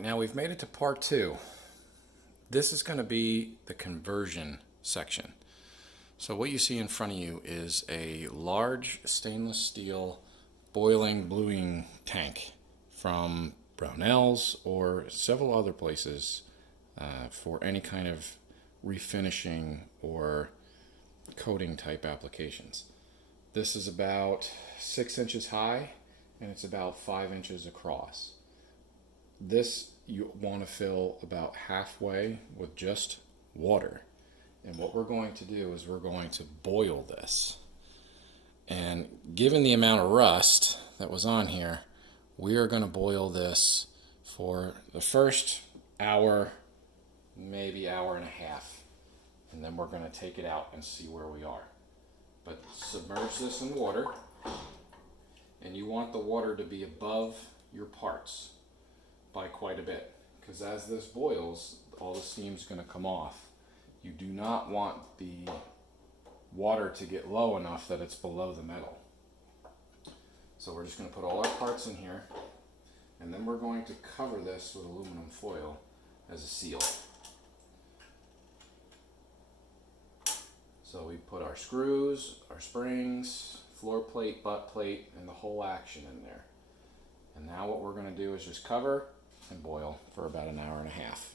Now we've made it to part 2. This is going to be the conversion section. So what you see in front of you is a large stainless steel boiling bluing tank from Brownells or several other places for any kind of refinishing or coating type applications. This is about 6 inches high and it's about 5 inches across. This you want to fill about halfway with just water. And what we're going to do is we're going to boil this. And given the amount of rust that was on here, we are going to boil this for the first hour, maybe hour and a half. And then we're going to take it out and see where we are. But submerge this in water. And you want the water to be above your parts by quite a bit, because as this boils, all the steam's going to come off. You do not want the water to get low enough that it's below the metal. So we're just going to put all our parts in here, and then we're going to cover this with aluminum foil as a seal. So we put our screws, our springs, floor plate, butt plate, and the whole action in there. And now what we're going to do is just cover and boil for about an hour and a half.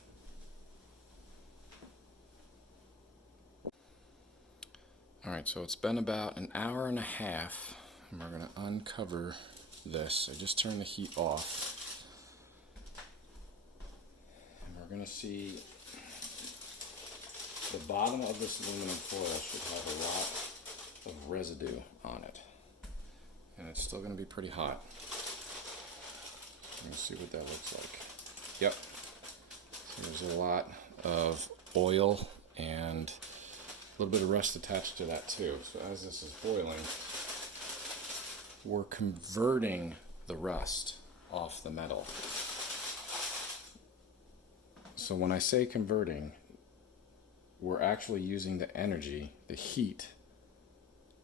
Alright, so it's been about an hour and a half, and we're going to uncover this. I just turned the heat off. And we're going to see the bottom of this aluminum foil should have a lot of residue on it. And it's still going to be pretty hot. Let's see what that looks like. Yep. So there's a lot of oil and a little bit of rust attached to that too. So as this is boiling, we're converting the rust off the metal. So when I say converting, we're actually using the energy, the heat,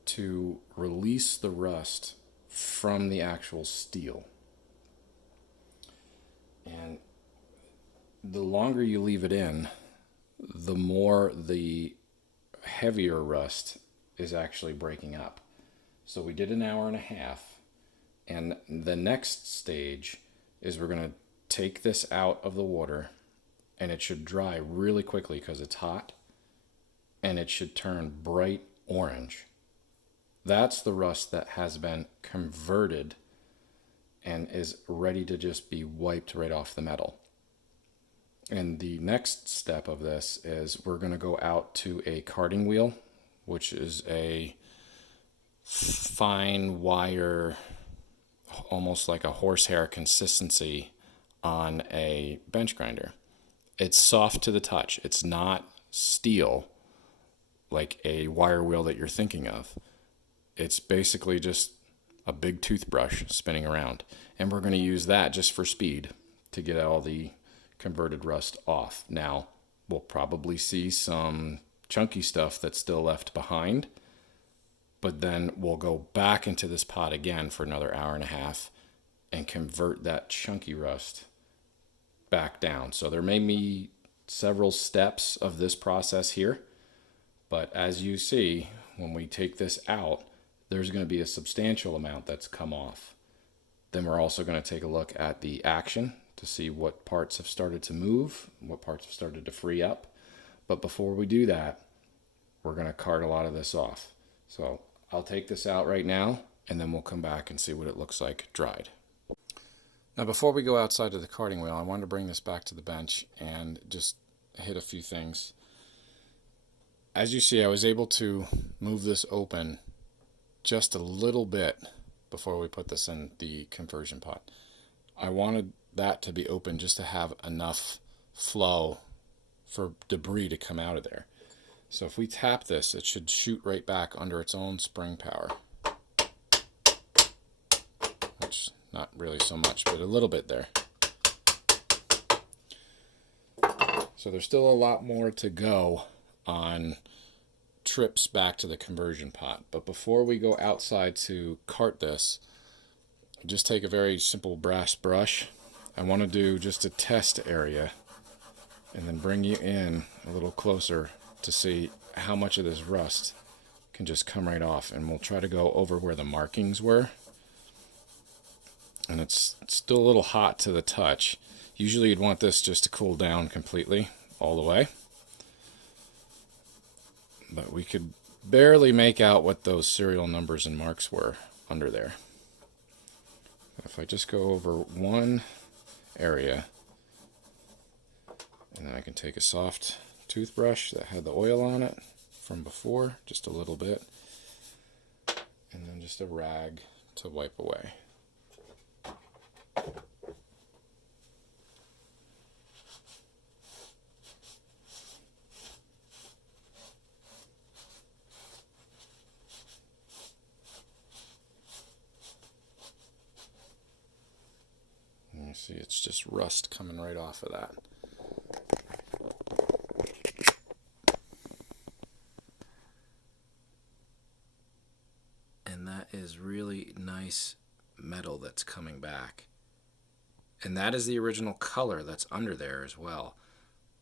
to release the rust from the actual steel. And the longer you leave it in, the more the heavier rust is actually breaking up. So we did an hour and a half, and the next stage is we're going to take this out of the water, and it should dry really quickly because it's hot, and it should turn bright orange. That's the rust that has been converted and is ready to just be wiped right off the metal. And the next step of this is we're going to go out to a carding wheel, which is a fine wire, almost like a horsehair consistency on a bench grinder. It's soft to the touch. It's not steel like a wire wheel that you're thinking of. It's basically just a big toothbrush spinning around. And we're going to use that just for speed to get all the converted rust off. Now, we'll probably see some chunky stuff that's still left behind, but then we'll go back into this pot again for another hour and a half and convert that chunky rust back down. So there may be several steps of this process here, but as you see, when we take this out, there's going to be a substantial amount that's come off. Then we're also going to take a look at the action to see what parts have started to move, what parts have started to free up. But before we do that, we're going to card a lot of this off. So I'll take this out right now, and then we'll come back and see what it looks like dried. Now before we go outside of the carding wheel, I wanted to bring this back to the bench and just hit a few things. As you see, I was able to move this open just a little bit before we put this in the conversion pot. I wanted that to be open just to have enough flow for debris to come out of there. So if we tap this, it should shoot right back under its own spring power. Which, not really so much, but a little bit there. So there's still a lot more to go on trips back to the conversion pot. But before we go outside to cart this, just take a very simple brass brush. I want to do just a test area and then bring you in a little closer to see how much of this rust can just come right off. And we'll try to go over where the markings were. And it's still a little hot to the touch. Usually you'd want this just to cool down completely all the way. But we could barely make out what those serial numbers and marks were under there. If I just go over one area, and then I can take a soft toothbrush that had the oil on it from before, just a little bit, and then just a rag to wipe away. You see, it's just rust coming right off of that. And that is really nice metal that's coming back. And that is the original color that's under there as well.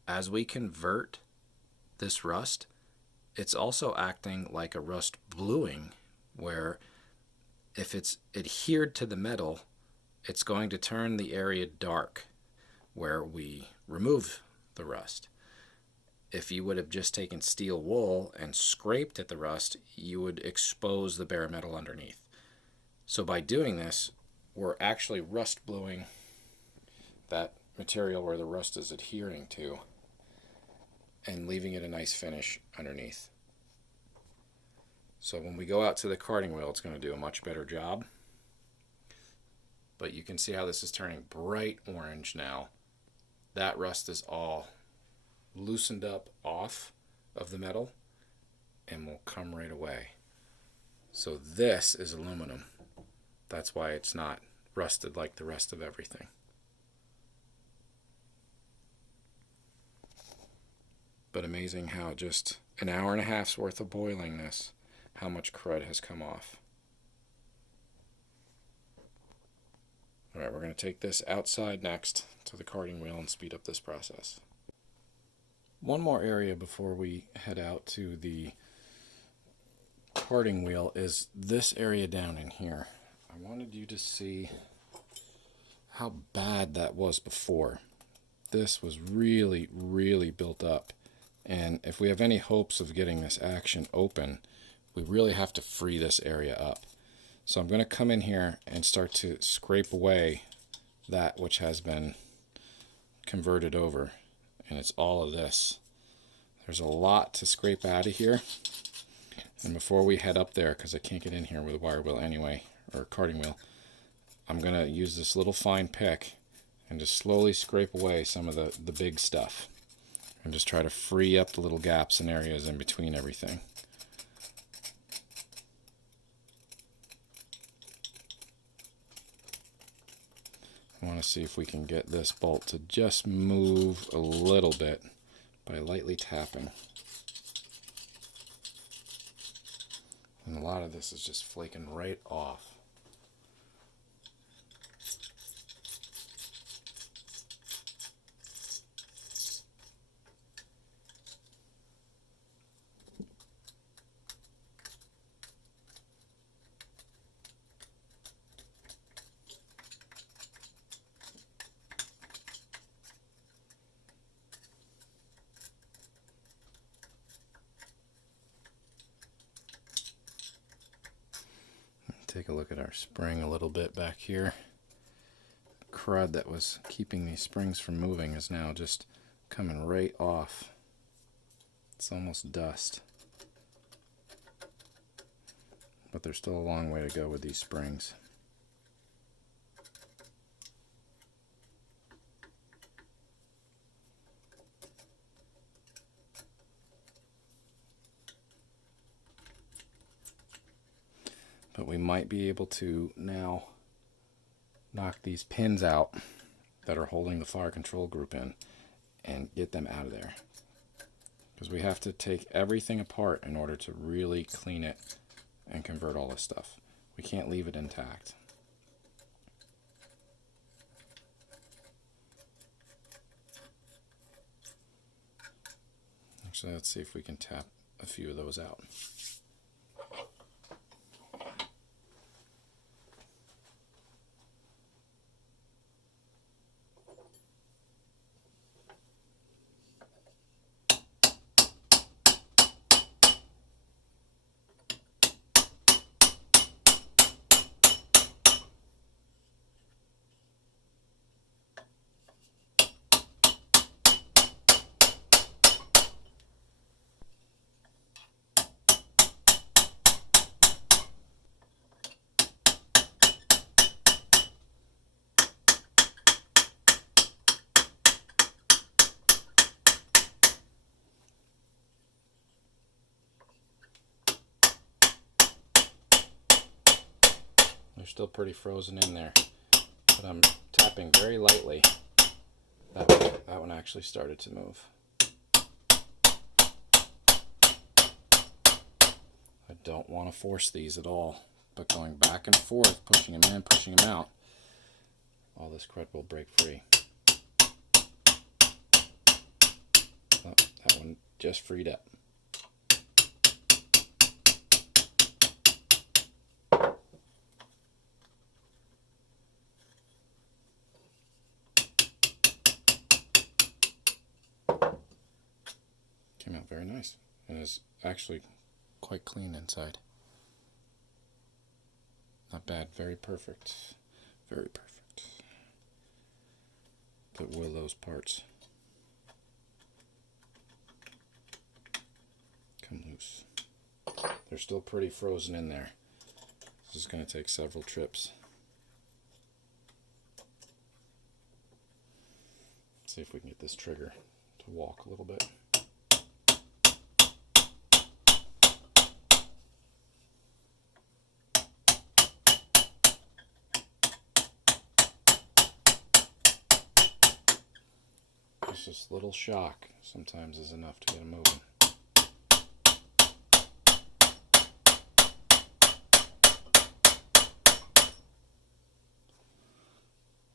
As we convert this rust, it's also acting like a rust bluing, where if it's adhered to the metal, it's going to turn the area dark where we remove the rust. If you would have just taken steel wool and scraped at the rust, you would expose the bare metal underneath. So by doing this, we're actually rust bluing that material where the rust is adhering to and leaving it a nice finish underneath. So when we go out to the carding wheel, it's going to do a much better job. But you can see how this is turning bright orange now. That rust is all loosened up off of the metal and will come right away. So this is aluminum. That's why it's not rusted like the rest of everything. But amazing how just an hour and a half's worth of boiling this, how much crud has come off. Alright, we're going to take this outside next to the carding wheel and speed up this process. One more area before we head out to the carding wheel is this area down in here. I wanted you to see how bad that was before. This was really, really built up. And if we have any hopes of getting this action open, we really have to free this area up. So I'm going to come in here and start to scrape away that which has been converted over. And it's all of this. There's a lot to scrape out of here. And before we head up there, because I can't get in here with a wire wheel anyway, or carding wheel, I'm going to use this little fine pick and just slowly scrape away some of the big stuff. And just try to free up the little gaps and areas in between everything. I want to see if we can get this bolt to just move a little bit by lightly tapping. And a lot of this is just flaking right off. Take a look at our spring a little bit back here. Crud that was keeping these springs from moving is now just coming right off. It's almost dust. But there's still a long way to go with these springs. But we might be able to now knock these pins out that are holding the fire control group in and get them out of there. Because we have to take everything apart in order to really clean it and convert all this stuff. We can't leave it intact. Actually, let's see if we can tap a few of those out. They're still pretty frozen in there, but I'm tapping very lightly. That one actually started to move. I don't want to force these at all, but going back and forth, pushing them in, pushing them out, all this crud will break free. Oh, that one just freed up. Came out very nice, and is actually quite clean inside. Not bad, very perfect. Very perfect. But will those parts come loose? They're still pretty frozen in there. This is going to take several trips. Let's see if we can get this trigger to walk a little bit. Just a little shock sometimes is enough to get them moving.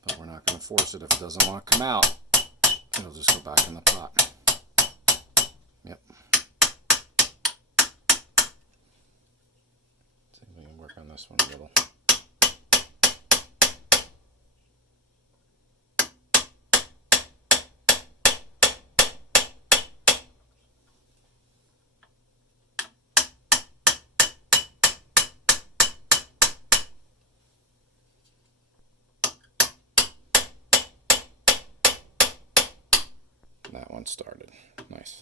But we're not going to force it. If it doesn't want to come out, it'll just go back in the pot. Yep. See if we can work on this one a little. That one started. Nice.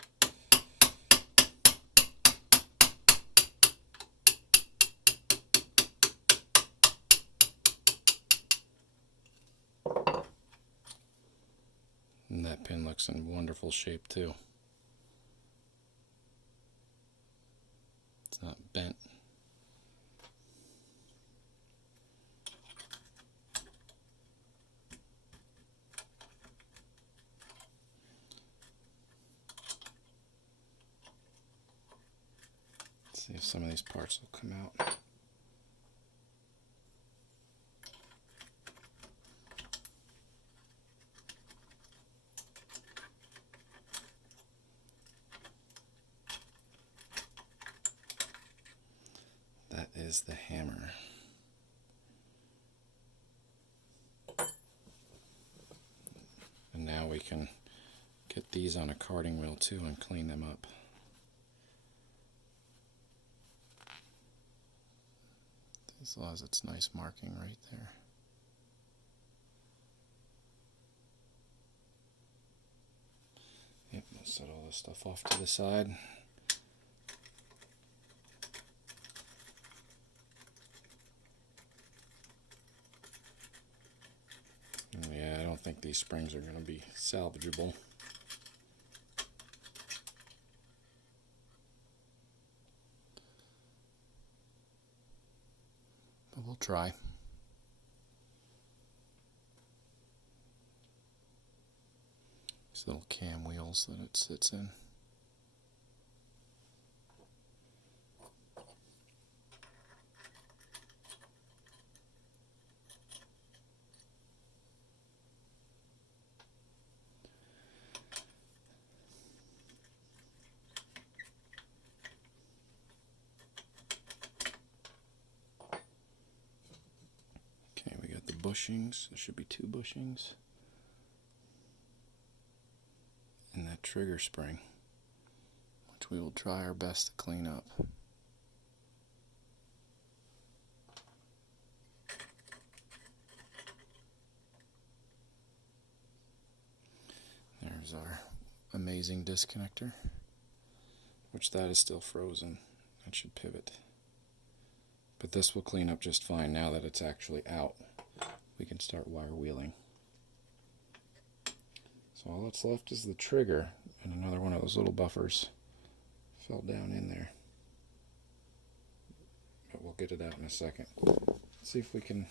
And that pin looks in wonderful shape too. It's not bent. See if some of these parts will come out. That is the hammer. And now we can get these on a carding wheel too and clean them up. As long as it's nice marking right there. Yep, we'll set all this stuff off to the side. Yeah, I don't think these springs are going to be salvageable. But we'll try. These little cam wheels that it sits in. bushings. There should be 2 bushings in that trigger spring, which we will try our best to clean up. There's our amazing disconnector, which that is still frozen. That should pivot. But this will clean up just fine now that it's actually out. We can start wire wheeling. So all that's left is the trigger, and another one of those little buffers fell down in there. But we'll get it out in a second. Let's see if we can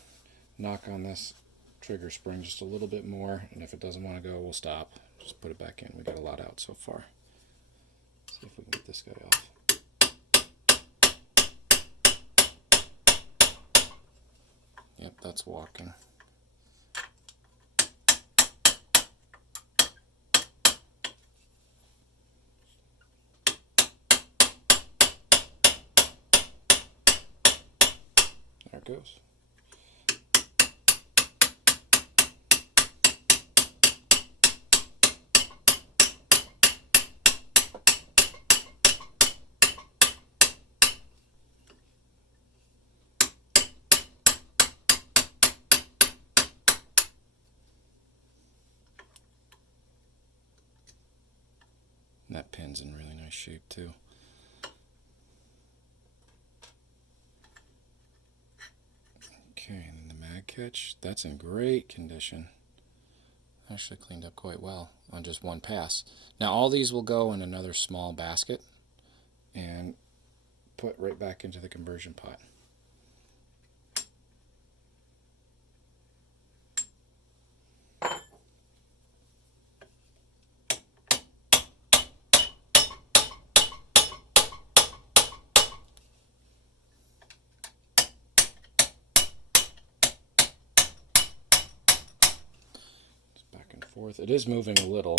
knock on this trigger spring just a little bit more, and if it doesn't want to go, we'll stop. Just put it back in. We got a lot out so far. See if we can get this guy off. Yep, that's walking. There it goes. And that pin's in really nice shape too. Okay, and then the mag catch, that's in great condition. Actually cleaned up quite well on just one pass. Now all these will go in another small basket and put right back into the conversion pot. It is moving a little.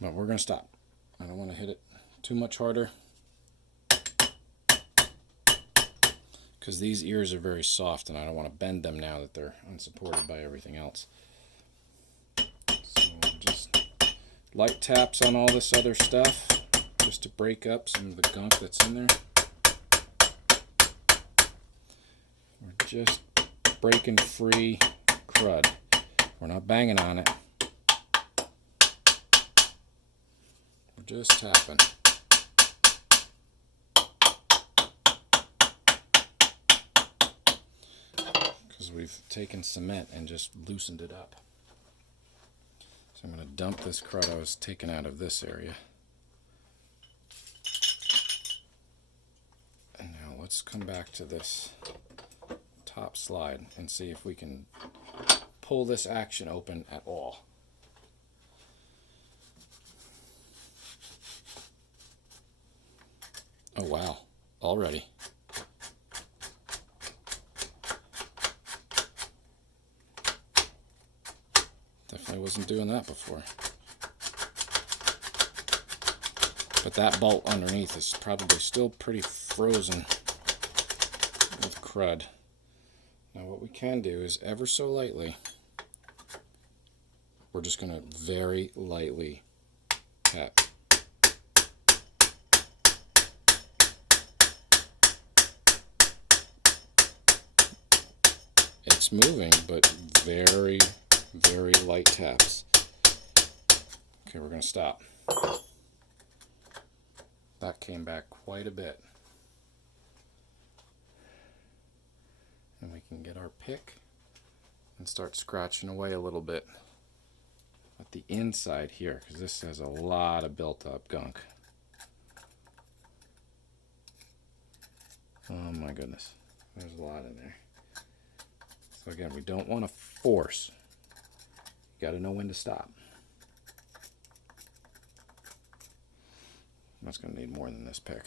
But we're going to stop. I don't want to hit it too much harder, because these ears are very soft and I don't want to bend them now that they're unsupported by everything else. So just light taps on all this other stuff just to break up some of the gunk that's in there. We're just breaking free crud. We're not banging on it. We're just tapping. Because we've taken cement and just loosened it up. So I'm going to dump this crud I was taking out of this area. And now let's come back to this top slide and see if we can pull this action open at all. Oh wow, already. Definitely wasn't doing that before. But that bolt underneath is probably still pretty frozen with crud. Now what we can do is ever so lightly, we're just going to very lightly tap. It's moving, but very, very light taps. Okay, we're going to stop. That came back quite a bit. And we can get our pick and start scratching away a little bit at the inside here, because this has a lot of built up gunk. Oh my goodness, there's a lot in there. So again, we don't want to force. You got to know when to stop. That's going to need more than this pick.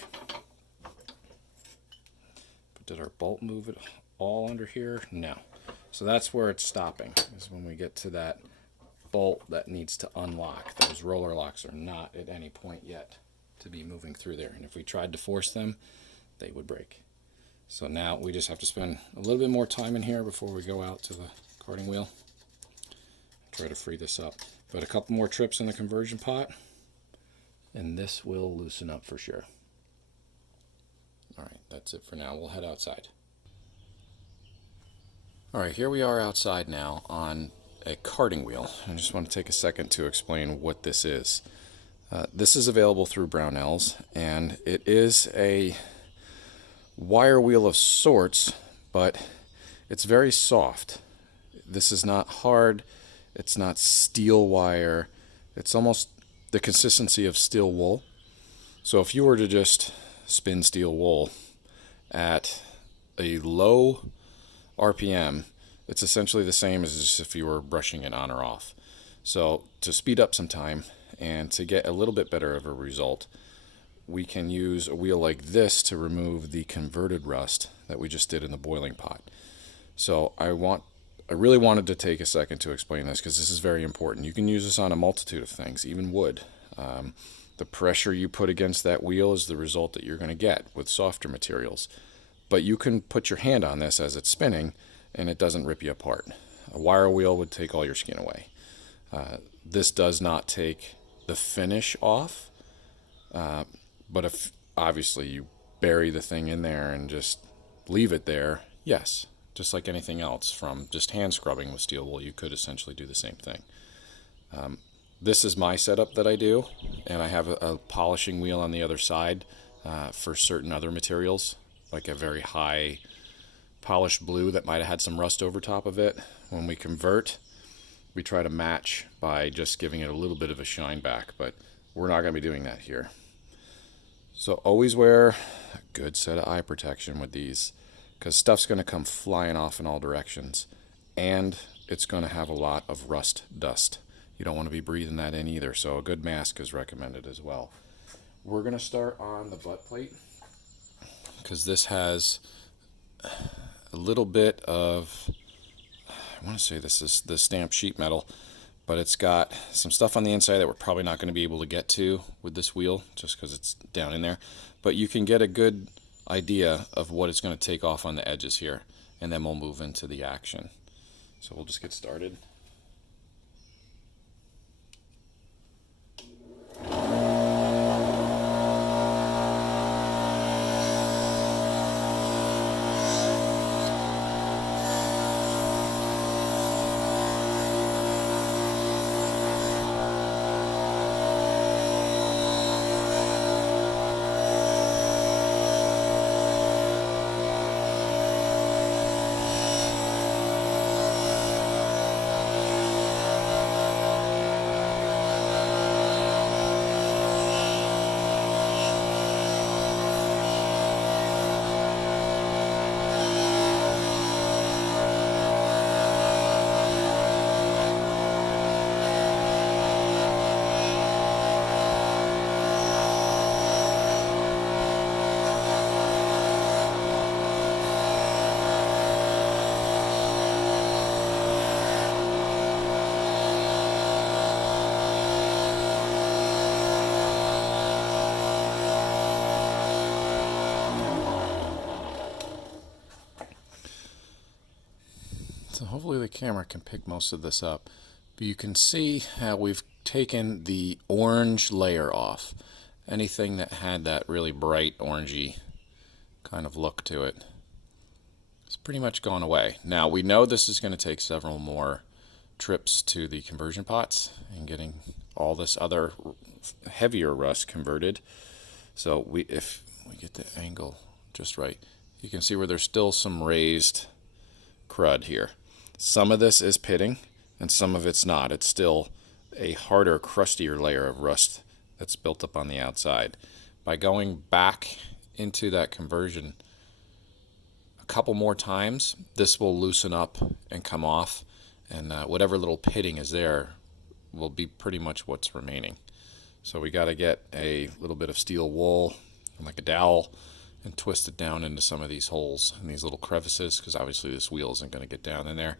But did our bolt move it all under here? No. So that's where it's stopping, is when we get to that bolt that needs to unlock. Those roller locks are not at any point yet to be moving through there. And if we tried to force them, they would break. So now we just have to spend a little bit more time in here before we go out to the carding wheel. Try to free this up. But a couple more trips in the conversion pot, and this will loosen up for sure. All right, that's it for now. We'll head outside. All right, here we are outside now on a carding wheel. I just want to take a second to explain what this is. This is available through Brownells, and it is a wire wheel of sorts, but it's very soft. This is not hard. It's not steel wire. It's almost the consistency of steel wool. So if you were to just spin steel wool at a low RPM, it's essentially the same as if you were brushing it on or off. So to speed up some time and to get a little bit better of a result, we can use a wheel like this to remove the converted rust that we just did in the boiling pot. So I really wanted to take a second to explain this because this is very important. You can use this on a multitude of things, even wood. The pressure you put against that wheel is the result that you're going to get with softer materials. But you can put your hand on this as it's spinning and it doesn't rip you apart. A wire wheel would take all your skin away. This does not take the finish off, but if obviously you bury the thing in there and just leave it there, yes, just like anything else, from just hand scrubbing with steel wool, you could essentially do the same thing. This is my setup that I do, and I have a polishing wheel on the other side for certain other materials, like a very high polished blue that might have had some rust over top of it. When we convert, we try to match by just giving it a little bit of a shine back, but we're not going to be doing that here. So always wear a good set of eye protection with these, because stuff's going to come flying off in all directions, and it's going to have a lot of rust dust. You don't want to be breathing that in either, so a good mask is recommended as well. We're going to start on the butt plate, because this has a little bit of, I want to say this is the stamped sheet metal, but it's got some stuff on the inside that we're probably not going to be able to get to with this wheel just because it's down in there. But you can get a good idea of what it's going to take off on the edges here, and then we'll move into the action. So we'll just get started. So hopefully the camera can pick most of this up, but you can see how we've taken the orange layer off. Anything that had that really bright orangey kind of look to it, it's pretty much gone away. Now we know this is going to take several more trips to the conversion pots and getting all this other heavier rust converted. So if we get the angle just right, you can see where there's still some raised crud here. Some of this is pitting and some of it's not. It's still a harder, crustier layer of rust that's built up on the outside. By going back into that conversion a couple more times, this will loosen up and come off, and whatever little pitting is there will be pretty much what's remaining. So we got to get a little bit of steel wool, like a dowel, and twist it down into some of these holes and these little crevices, because obviously this wheel isn't going to get down in there.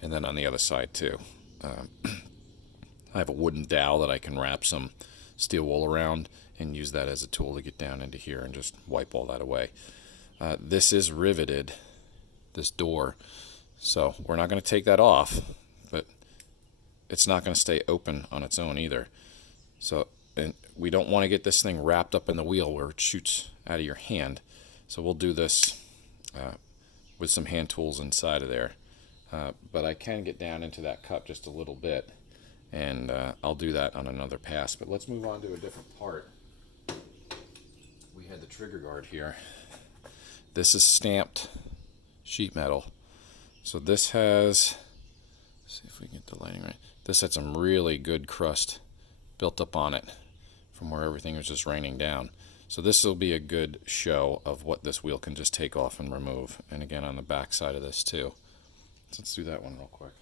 And then on the other side too. I have a wooden dowel that I can wrap some steel wool around and use that as a tool to get down into here and just wipe all that away. This is riveted, this door, so we're not going to take that off, but it's not going to stay open on its own either. So, and we don't want to get this thing wrapped up in the wheel where it shoots out of your hand. So we'll do this with some hand tools inside of there. But I can get down into that cup just a little bit, and I'll do that on another pass. But let's move on to a different part. We had the trigger guard here. This is stamped sheet metal. So this has, let's see if we can get the lighting right. This had some really good crust built up on it from where everything was just raining down. So this will be a good show of what this wheel can just take off and remove. And again on the back side of this too. So let's do that one real quick.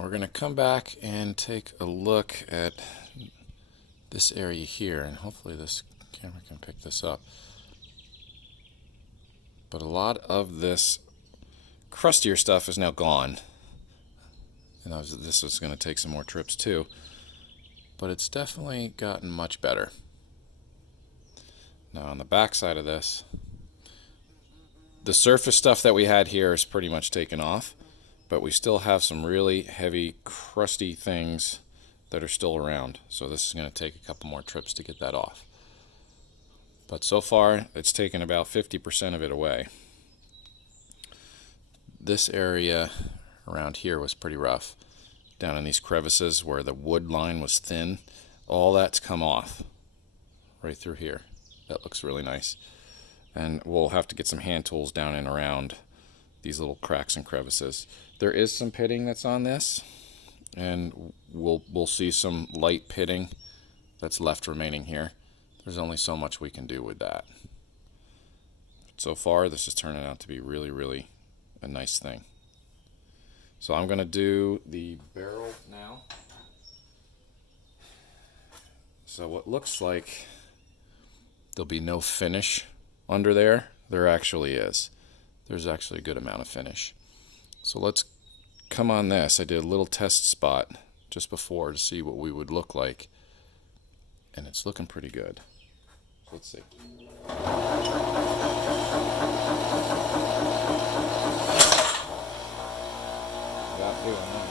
We're going to come back and take a look at this area here, and hopefully this camera can pick this up. But a lot of this crustier stuff is now gone. And this was going to take some more trips too. But it's definitely gotten much better. Now on the back side of this, the surface stuff that we had here is pretty much taken off. But we still have some really heavy, crusty things that are still around. So this is going to take a couple more trips to get that off. But so far, it's taken about 50% of it away. This area around here was pretty rough. Down in these crevices where the wood line was thin, all that's come off right through here. That looks really nice. And we'll have to get some hand tools down and around these little cracks and crevices. There is some pitting that's on this, and we'll see some light pitting that's left remaining here. There's only so much we can do with that. So far, this is turning out to be really, really a nice thing. So I'm going to do the barrel now. So what looks like there'll be no finish under there, there actually is. There's actually a good amount of finish. So let's come on this. I did a little test spot just before to see what we would look like, and it's looking pretty good. Let's see. Without doing that.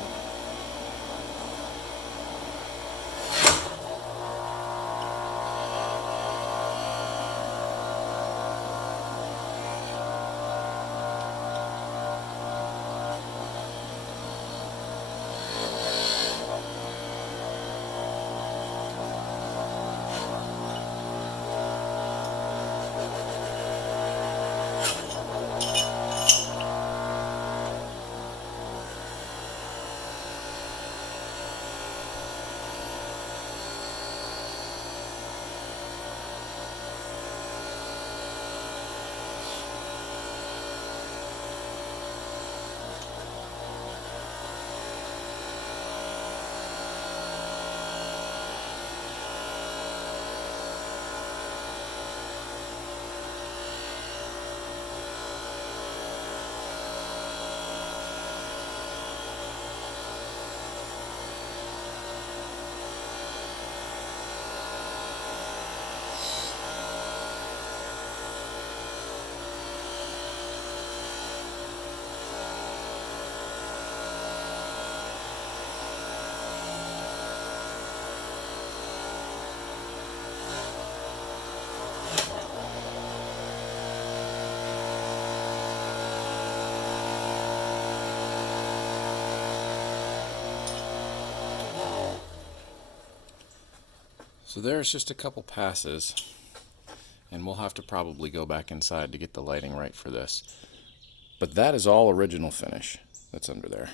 So there's just a couple passes, and we'll have to probably go back inside to get the lighting right for this. But that is all original finish that's under there.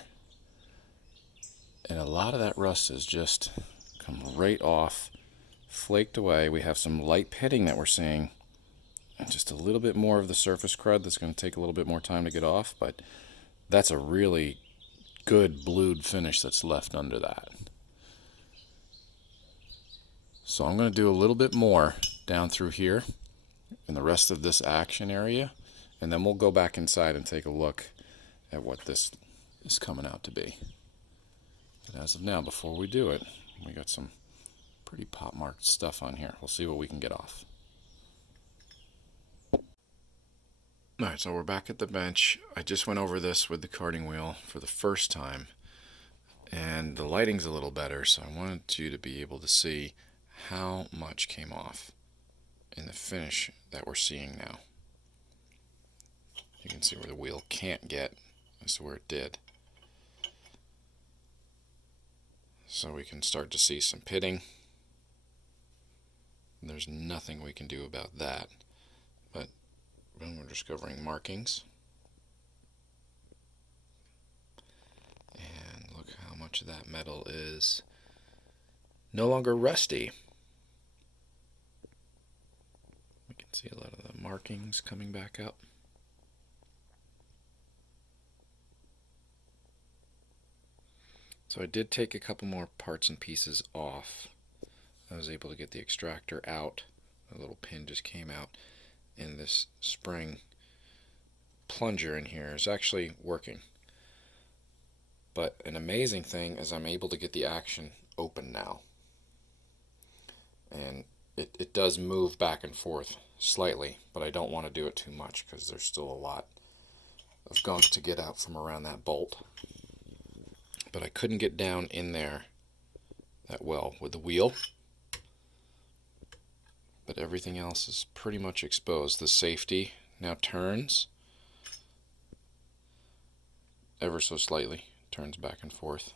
And a lot of that rust has just come right off, flaked away. We have some light pitting that we're seeing, and just a little bit more of the surface crud that's going to take a little bit more time to get off, but that's a really good blued finish that's left under that. So I'm going to do a little bit more down through here in the rest of this action area, and then we'll go back inside and take a look at what this is coming out to be. But as of now, before we do it, we got some pretty pot-marked stuff on here. We'll see what we can get off. Alright, so we're back at the bench. I just went over this with the carding wheel for the first time, and the lighting's a little better, so I wanted you to be able to see how much came off in the finish that we're seeing now. You can see where the wheel can't get as to where it did. So we can start to see some pitting. There's nothing we can do about that, but we're discovering markings. And look how much of that metal is no longer rusty. We can see a lot of the markings coming back up. So I did take a couple more parts and pieces off. I was able to get the extractor out. A little pin just came out, and this spring plunger in here is actually working. But an amazing thing is I'm able to get the action open now. And it does move back and forth slightly, but I don't want to do it too much because there's still a lot of gunk to get out from around that bolt. But I couldn't get down in there that well with the wheel. But everything else is pretty much exposed. The safety now turns ever so slightly, turns back and forth.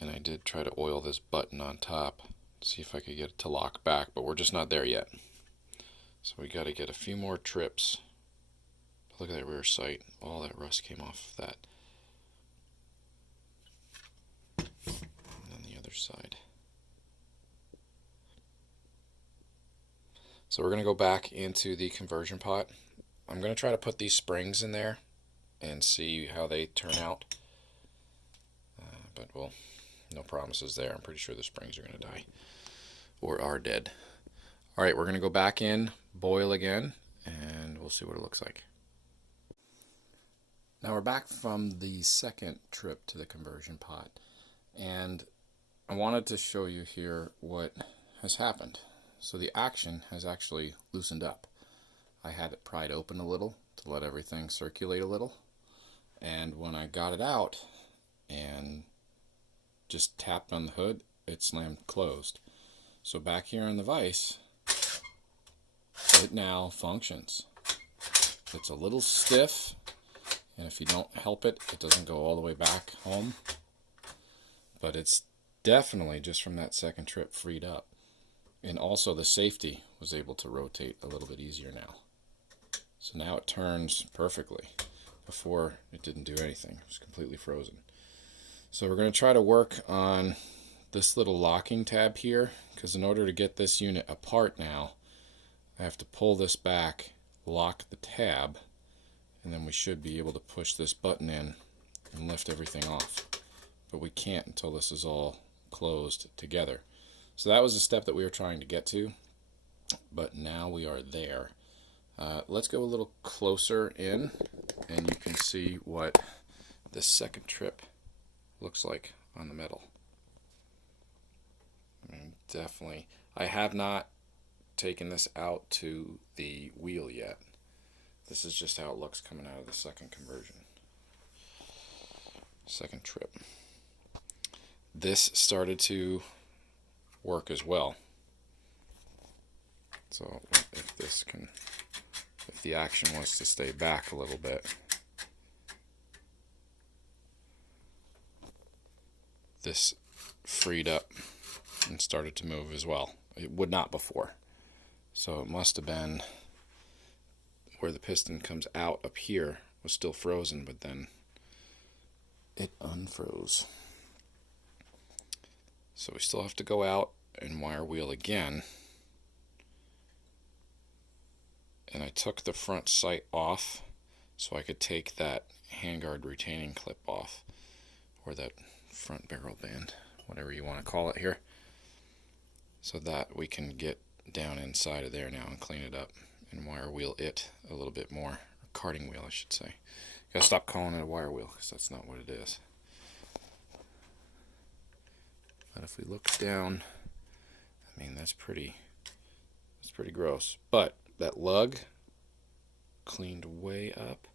And I did try to oil this button on top, see if I could get it to lock back, but we're just not there yet. So we got to get a few more trips. Look at that rear sight. All that rust came off of that. And then the other side. So we're going to go back into the conversion pot. I'm going to try to put these springs in there and see how they turn out. But we'll No promises there. I'm pretty sure the springs are going to die or are dead. All right, we're going to go back in, boil again, and we'll see what it looks like. Now we're back from the second trip to the conversion pot, and I wanted to show you here what has happened. So the action has actually loosened up. I had it pried open a little to let everything circulate a little, and when I got it out and just tapped on the hood, it slammed closed. So back here in the vise, it now functions. It's a little stiff, and if you don't help it, it doesn't go all the way back home. But it's definitely, just from that second trip, freed up. And also the safety was able to rotate a little bit easier now. So now it turns perfectly. Before, it didn't do anything. It was completely frozen. So we're going to try to work on this little locking tab here, because in order to get this unit apart now, I have to pull this back, lock the tab, and then we should be able to push this button in and lift everything off. But we can't until this is all closed together. So that was the step that we were trying to get to, but now we are there. Let's go a little closer in, and you can see what this second trip looks like on the metal. I mean, definitely. I have not taken this out to the wheel yet. This is just how it looks coming out of the second conversion. Second trip. This started to work as well. So if the action was to stay back a little bit, this freed up and started to move as well. It would not before. So it must have been where the piston comes out up here was still frozen, but then it unfroze. So we still have to go out and wire wheel again. And I took the front sight off so I could take that handguard retaining clip off, or that front barrel band, whatever you want to call it here, so that we can get down inside of there now and clean it up and wire wheel it a little bit more. Or carting wheel, I should say. Gotta stop calling it a wire wheel, because that's not what it is. But if we look down, I mean, that's pretty gross. But that lug cleaned way up,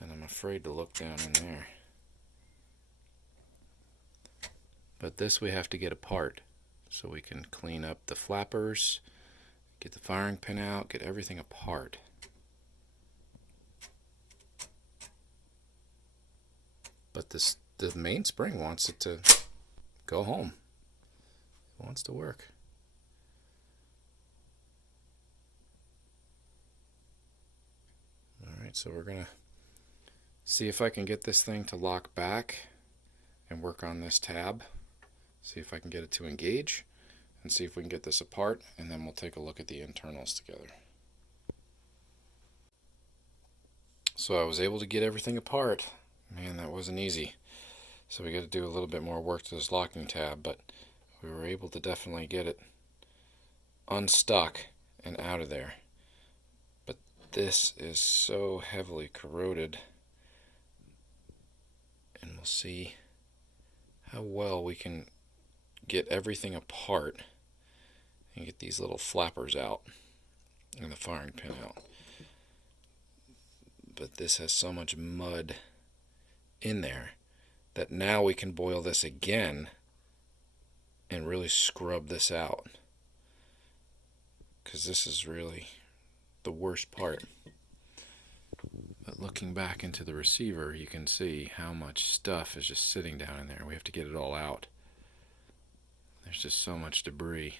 and I'm afraid to look down in there. But this we have to get apart so we can clean up the flappers, get the firing pin out, get everything apart. But the main spring wants it to go home. It wants to work. Alright, so we're going to see if I can get this thing to lock back and work on this tab. See if I can get it to engage, and see if we can get this apart, and then we'll take a look at the internals together. So I was able to get everything apart. Man, that wasn't easy. So we got to do a little bit more work to this locking tab, but we were able to definitely get it unstuck and out of there. But this is so heavily corroded, and we'll see how well we can get everything apart and get these little flappers out and the firing pin out. But this has so much mud in there that now we can boil this again and really scrub this out, because this is really the worst part. But looking back into the receiver, you can see how much stuff is just sitting down in there. We have to get it all out. There's just so much debris.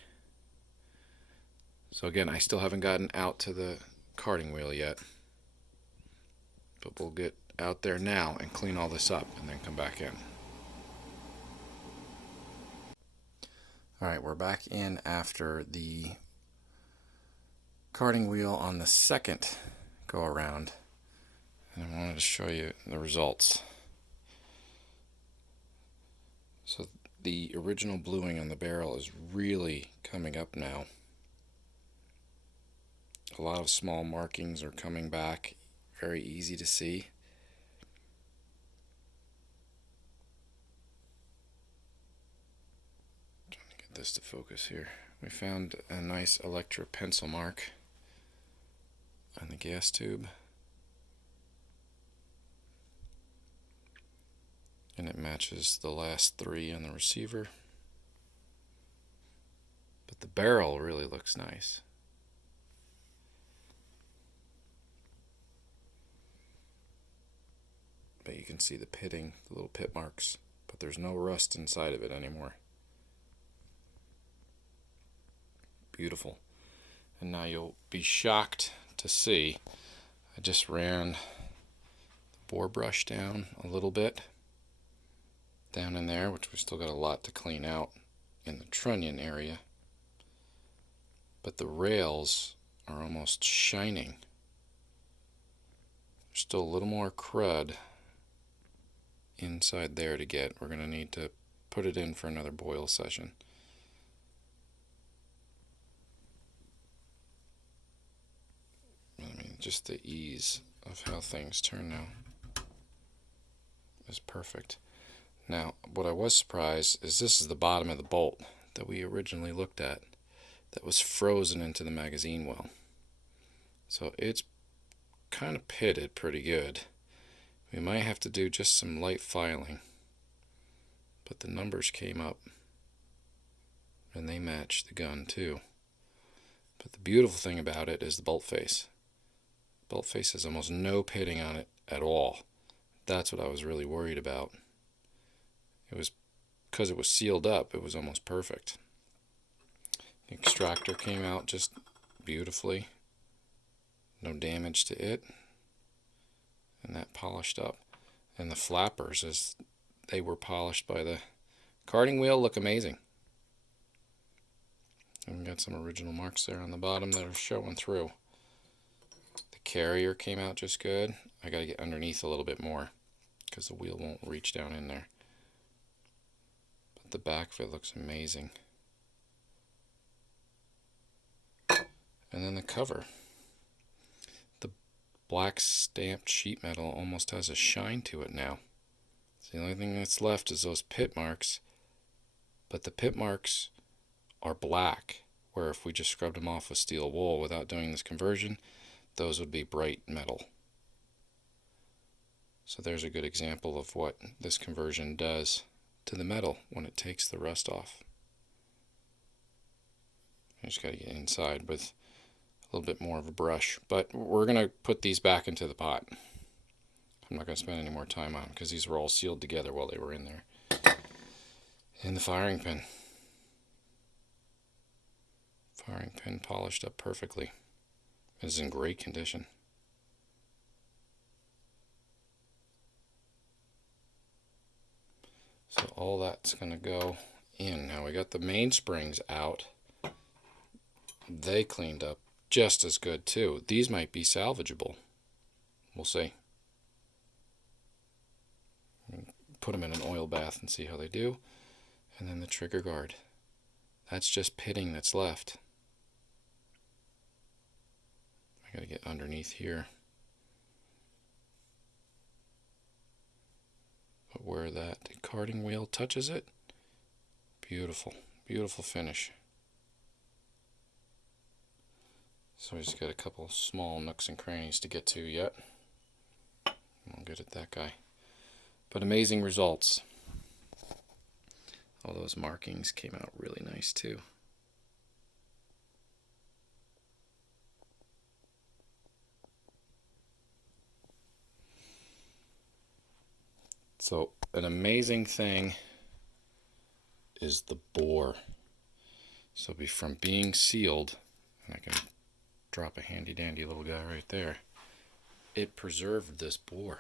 So again, I still haven't gotten out to the carting wheel yet, but we'll get out there now and clean all this up and then come back in. Alright, we're back in after the carting wheel on the second go around, and I wanted to show you the results. So the original bluing on the barrel is really coming up now. A lot of small markings are coming back, very easy to see. Trying to get this to focus here. We found a nice electro pencil mark on the gas tube. And it matches the last three on the receiver. But the barrel really looks nice. But you can see the pitting, the little pit marks, but there's no rust inside of it anymore. Beautiful. And now you'll be shocked to see I just ran the bore brush down a little bit down in there, which we still got a lot to clean out in the trunnion area, but the rails are almost shining. There's still a little more crud inside there to get. We're going to need to put it in for another boil session. I mean, just the ease of how things turn now is perfect. Now, what I was surprised is this is the bottom of the bolt that we originally looked at that was frozen into the magazine well. So it's kind of pitted pretty good. We might have to do just some light filing, but the numbers came up and they match the gun too. But the beautiful thing about it is the bolt face. Bolt face has almost no pitting on it at all. That's what I was really worried about. It was because it was sealed up, it was almost perfect. The extractor came out just beautifully. No damage to it. And that polished up. And the flappers, as they were polished by the carding wheel, look amazing. And we got some original marks there on the bottom that are showing through. The carrier came out just good. I got to get underneath a little bit more because the wheel won't reach down in there. But the back of it looks amazing. And then the cover. The black stamped sheet metal almost has a shine to it now. So the only thing that's left is those pit marks. But the pit marks are black, where if we just scrubbed them off with steel wool without doing this conversion, those would be bright metal. So there's a good example of what this conversion does to the metal when it takes the rust off. I just got to get inside with a little bit more of a brush. But we're going to put these back into the pot. I'm not going to spend any more time on them because these were all sealed together while they were in there. And the firing pin. Firing pin polished up perfectly. It is in great condition. So all that's going to go in. Now we got the mainsprings out. They cleaned up just as good too. These might be salvageable. We'll see. Put them in an oil bath and see how they do. And then the trigger guard. That's just pitting that's left. I gotta get underneath here. But where that carding wheel touches it, beautiful, beautiful finish. So we just got a couple small nooks and crannies to get to yet. I'm good at that guy. But amazing results. All those markings came out really nice too. So an amazing thing is the bore. So from being sealed, and I can drop a handy dandy little guy right there, it preserved this bore.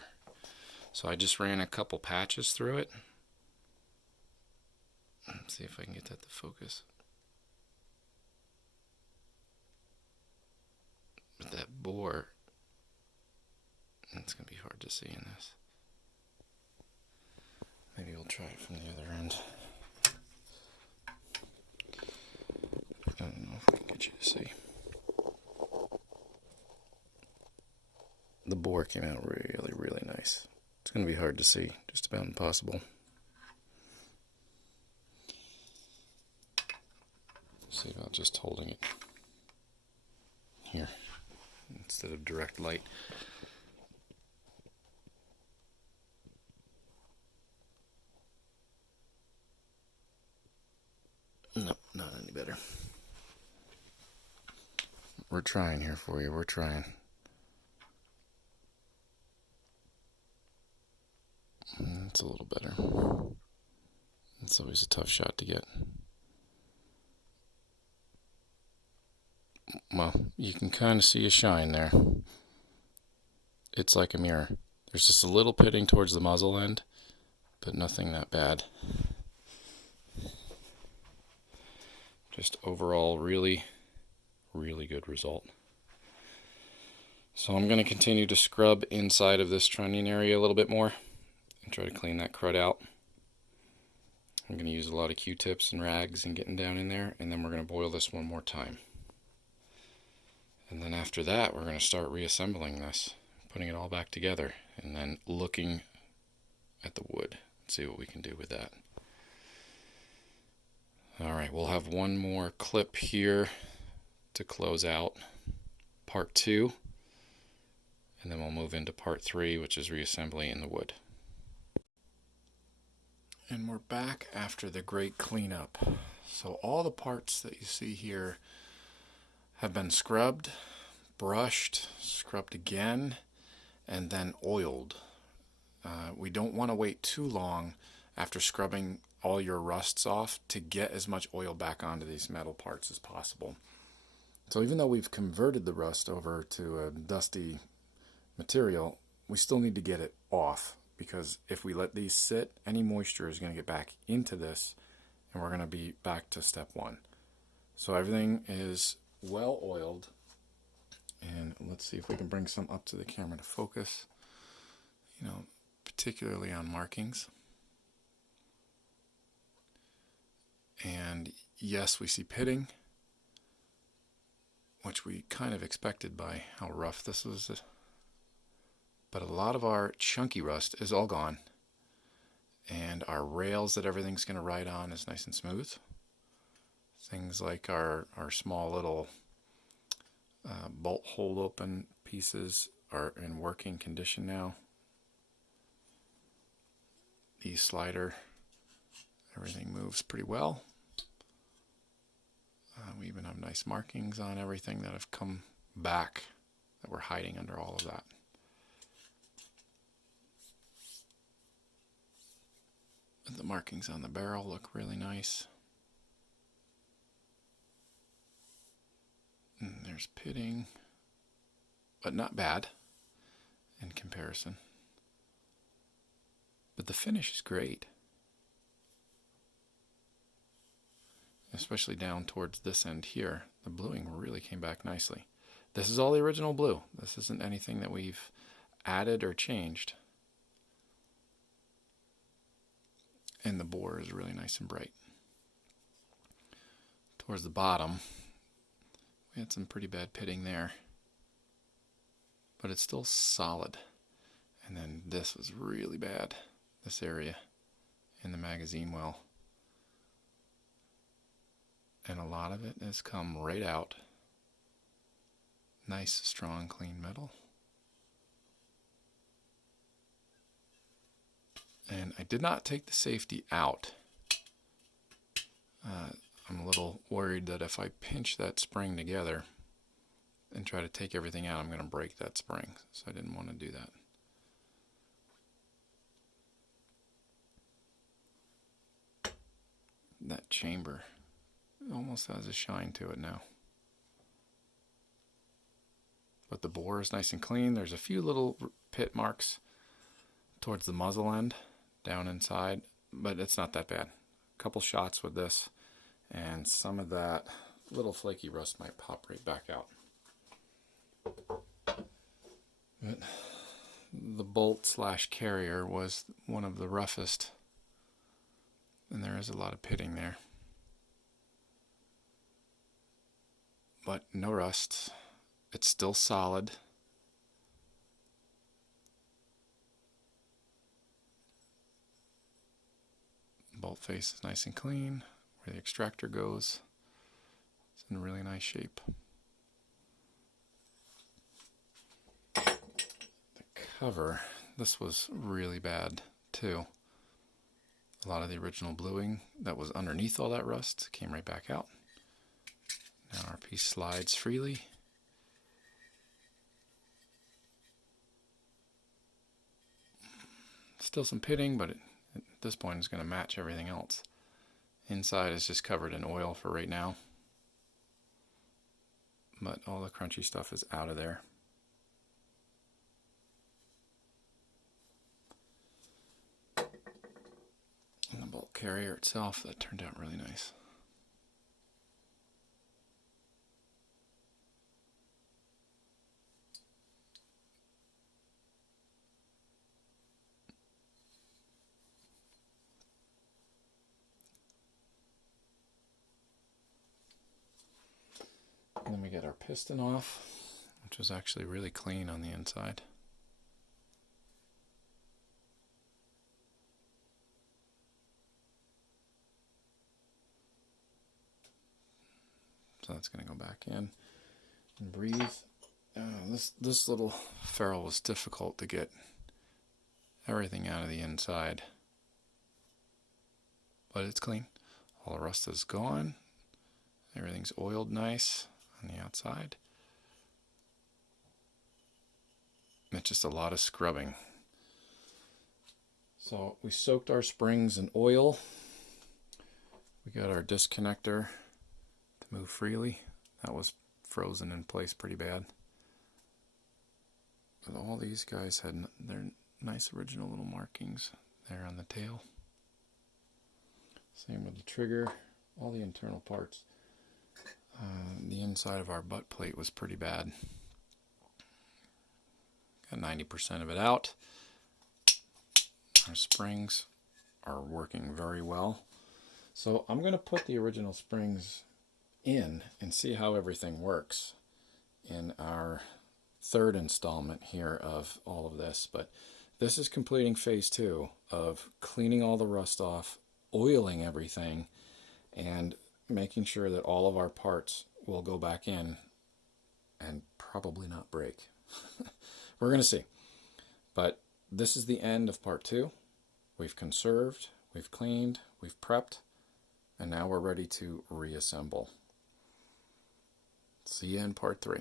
So I just ran a couple patches through it. Let's see if I can get that to focus. But that bore, it's going to be hard to see in this. Maybe we'll try it from the other end. bore came out really, really nice. It's going to be hard to see, just about impossible. See about just holding it here instead of direct light. Nope, not any better. We're trying here for you. We're trying. It's a little better. It's always a tough shot to get. Well, you can kind of see a shine there. It's like a mirror. There's just a little pitting towards the muzzle end, but nothing that bad. Just overall really, really good result. So I'm going to continue to scrub inside of this trunnion area a little bit more and try to clean that crud out. I'm going to use a lot of Q-tips and rags and getting down in there, and then we're going to boil this one more time. And then after that, we're going to start reassembling this, putting it all back together, and then looking at the wood and see what we can do with that. Alright, we'll have one more clip here to close out part 2, and then we'll move into part 3, which is reassembly in the wood. And we're back after the great cleanup. So all the parts that you see here have been scrubbed, brushed, scrubbed again, and then oiled. We don't want to wait too long after scrubbing all your rusts off to get as much oil back onto these metal parts as possible. So even though we've converted the rust over to a dusty material, we still need to get it off, because if we let these sit, any moisture is going to get back into this, and we're going to be back to step 1. So everything is well oiled, and let's see if we can bring some up to the camera to focus, particularly on markings. And yes, we see pitting, which we kind of expected by how rough this was. But a lot of our chunky rust is all gone, and our rails that everything's going to ride on is nice and smooth. Things like our small little bolt hold open pieces are in working condition now. The slider, everything moves pretty well. We even have nice markings on everything that have come back that were hiding under all of that. And the markings on the barrel look really nice. And there's pitting, but not bad in comparison. But the finish is great. Especially down towards this end here, the bluing really came back nicely. This is all the original blue. This isn't anything that we've added or changed. And the bore is really nice and bright. Towards the bottom, we had some pretty bad pitting there, but it's still solid. And then this was really bad, this area in the magazine well. And a lot of it has come right out. Nice, strong, clean metal. And I did not take the safety out. I'm a little worried that if I pinch that spring together and try to take everything out, I'm going to break that spring. So I didn't want to do that. That chamber almost has a shine to it now. But the bore is nice and clean. There's a few little pit marks towards the muzzle end down inside, but it's not that bad. A couple shots with this, and some of that little flaky rust might pop right back out. But the bolt / carrier was one of the roughest, and there is a lot of pitting there. But no rust. It's still solid. bolt face is nice and clean. Where the extractor goes, it's in really nice shape. The cover, this was really bad too. A lot of the original bluing that was underneath all that rust came right back out. Now our piece slides freely. Still some pitting, but at this point it's going to match everything else. Inside is just covered in oil for right now, but all the crunchy stuff is out of there. And the bolt carrier itself, that turned out really nice. And then we get our piston off, which was actually really clean on the inside. So that's going to go back in and breathe. This little ferrule was difficult to get everything out of the inside, but it's clean. All the rust is gone. Everything's oiled nice on the outside. It's just a lot of scrubbing. So we soaked our springs in oil. We got our disconnector to move freely. That was frozen in place pretty bad. But all these guys had their nice original little markings there on the tail. Same with the trigger, all the internal parts. The inside of our butt plate was pretty bad. Got 90% of it out. Our springs are working very well. So I'm going to put the original springs in and see how everything works in our third installment here of all of this. But this is completing phase 2 of cleaning all the rust off, oiling everything, and making sure that all of our parts will go back in and probably not break. We're going to see. But this is the end of part 2. We've conserved, we've cleaned, we've prepped, and now we're ready to reassemble. See you in part 3.